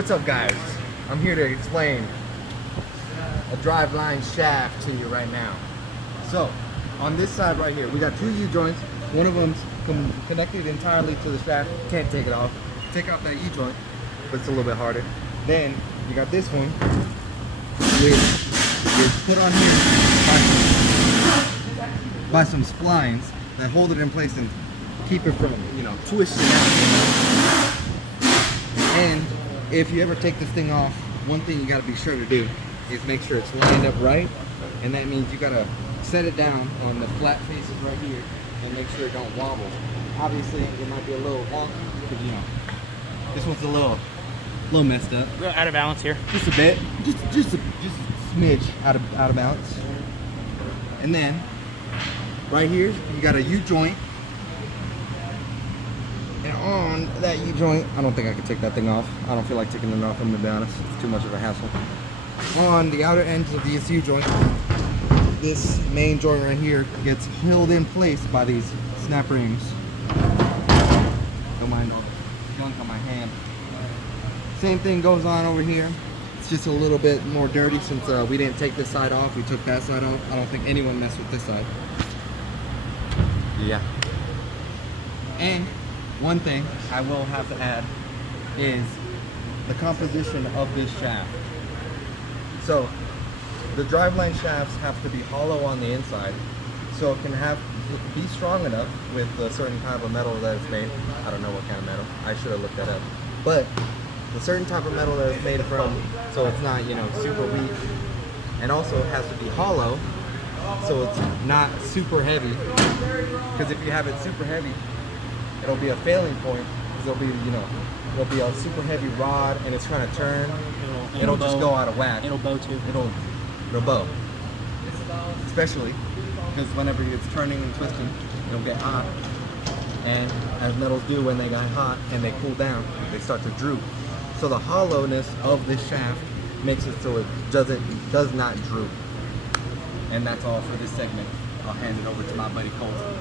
What's up, guys? I'm here to explain a driveline shaft to you right now. So, on this side right here, we got two U-joints. One of them's connected entirely to the shaft. Can't take it off. Take out that U-joint, but it's a little bit harder. Then, you got this one, which is put on here by some splines that hold it in place and keep it from, twisting out. And if you ever take this thing off, one thing you gotta be sure to do is make sure it's lined up right, and that means you gotta set it down on the flat faces right here and make sure it don't wobble. Obviously, it might be a little wonky because this one's a little messed up. A little out of balance here. Just a bit, just a smidge out of balance. And then right here, you got a U-joint. And on that U-joint, I don't think I can take that thing off. I don't feel like taking it off, I'm gonna be honest. It's too much of a hassle. On the outer ends of these U-joint, this main joint right here gets held in place by these snap rings. Don't mind all the gunk on my hand. Same thing goes on over here. It's just a little bit more dirty since we didn't take this side off. We took that side off. I don't think anyone messed with this side. Yeah. And one thing I will have to add is the composition of this shaft. So the driveline shafts have to be hollow on the inside, so it can be strong enough with a certain type of metal that it's made. I don't know what kind of metal. I should have looked that up. But the certain type of metal that it's made from, so it's not super weak, and also it has to be hollow, so it's not super heavy. Because if you have it super heavy, it'll be a failing point, because it'll be a super heavy rod and it's trying to turn. It'll just go out of whack. It'll bow too. It'll bow. Especially because whenever it's turning and twisting, it'll get hot. And as metals do when they get hot and they cool down, they start to droop. So the hollowness of this shaft makes it so it does not droop. And that's all for this segment. I'll hand it over to my buddy Colton.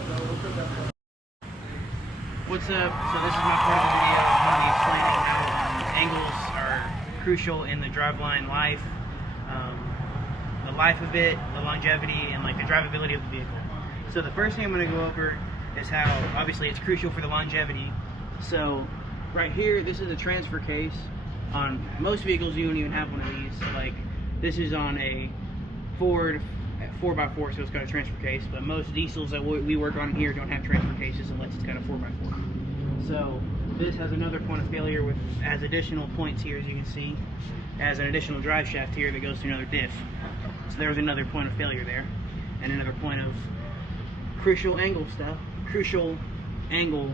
What's up? So this is my part of the video. I'm going to be explaining how angles are crucial in the driveline life, the life of it, the longevity, and like the drivability of the vehicle. So the first thing I'm going to go over is how obviously it's crucial for the longevity. So right here, this is a transfer case. On most vehicles, you don't even have one of these. So like this is on a Ford 4x4, so it's got a transfer case, but most diesels that we work on here don't have transfer cases unless it's got a 4x4. So this has another point of failure with as additional points here, as you can see, as an additional drive shaft here that goes to another diff. So there's another point of failure there, and another point of crucial angle stuff. Crucial angle.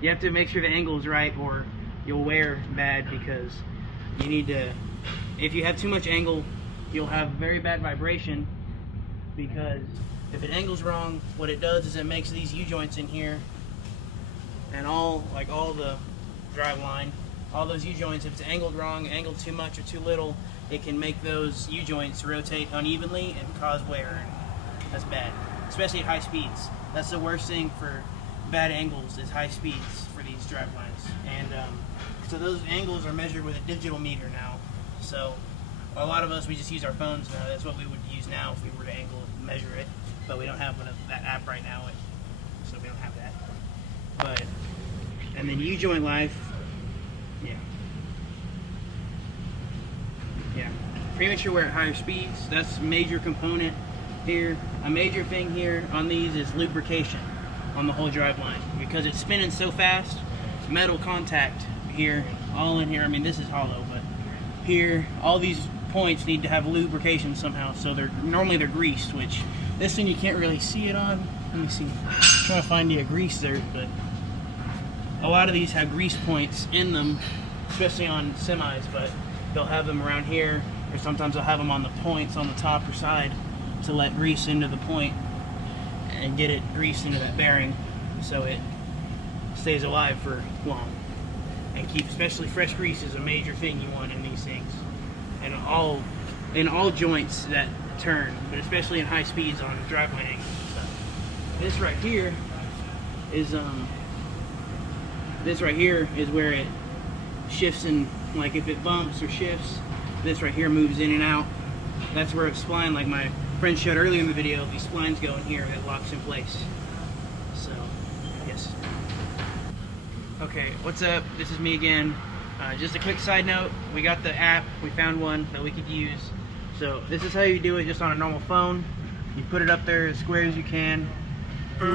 You have to make sure the angle is right, or you'll wear bad, because you need to. If you have too much angle, you'll have very bad vibration, because if it angles wrong, what it does is it makes these U-joints in here and all the driveline, all those U-joints, if it's angled wrong, angled too much or too little, it can make those U-joints rotate unevenly and cause wear. That's bad, especially at high speeds. That's the worst thing for bad angles, is high speeds for these drivelines. And so those angles are measured with a digital meter now. So a lot of us, we just use our phones now. That's what we would use now if we were to angle and measure it. But we don't have that app right now, so we don't have that. But, and then U-joint life, yeah. Premature wear at higher speeds, that's a major component here. A major thing here on these is lubrication on the whole driveline. Because it's spinning so fast, metal contact here, all in here. I mean, this is hollow, but here, all these points need to have lubrication somehow, so normally they're greased, which this one you can't really see it on. Let me see. I'm trying to find you a grease there, but a lot of these have grease points in them, especially on semis, but they'll have them around here, or sometimes they'll have them on the points on the top or side to let grease into the point and get it greased into that bearing so it stays alive for long. And keep, especially fresh grease is a major thing you want in these things, and in all joints that turn, but especially in high speeds on driveline angles and stuff. This right here is where it shifts and like if it bumps or shifts, this right here moves in and out. That's where it's spline, like my friend showed earlier in the video, these splines go in here that locks in place. So, yes. Okay, what's up? This is me again. Just a quick side note, we got the app, we found one that we could use. So this is how you do it just on a normal phone. You put it up there as square as you can. Here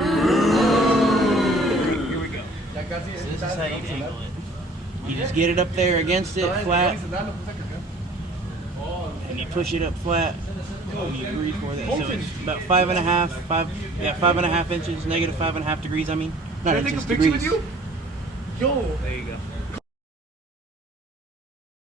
we go. So this is how you angle it. You just get it up there against it, flat, and you push it up flat. And you breathe for that. So it's about 5.5 inches, negative 5.5 degrees. I mean, not inches, degrees. Yo. There you go.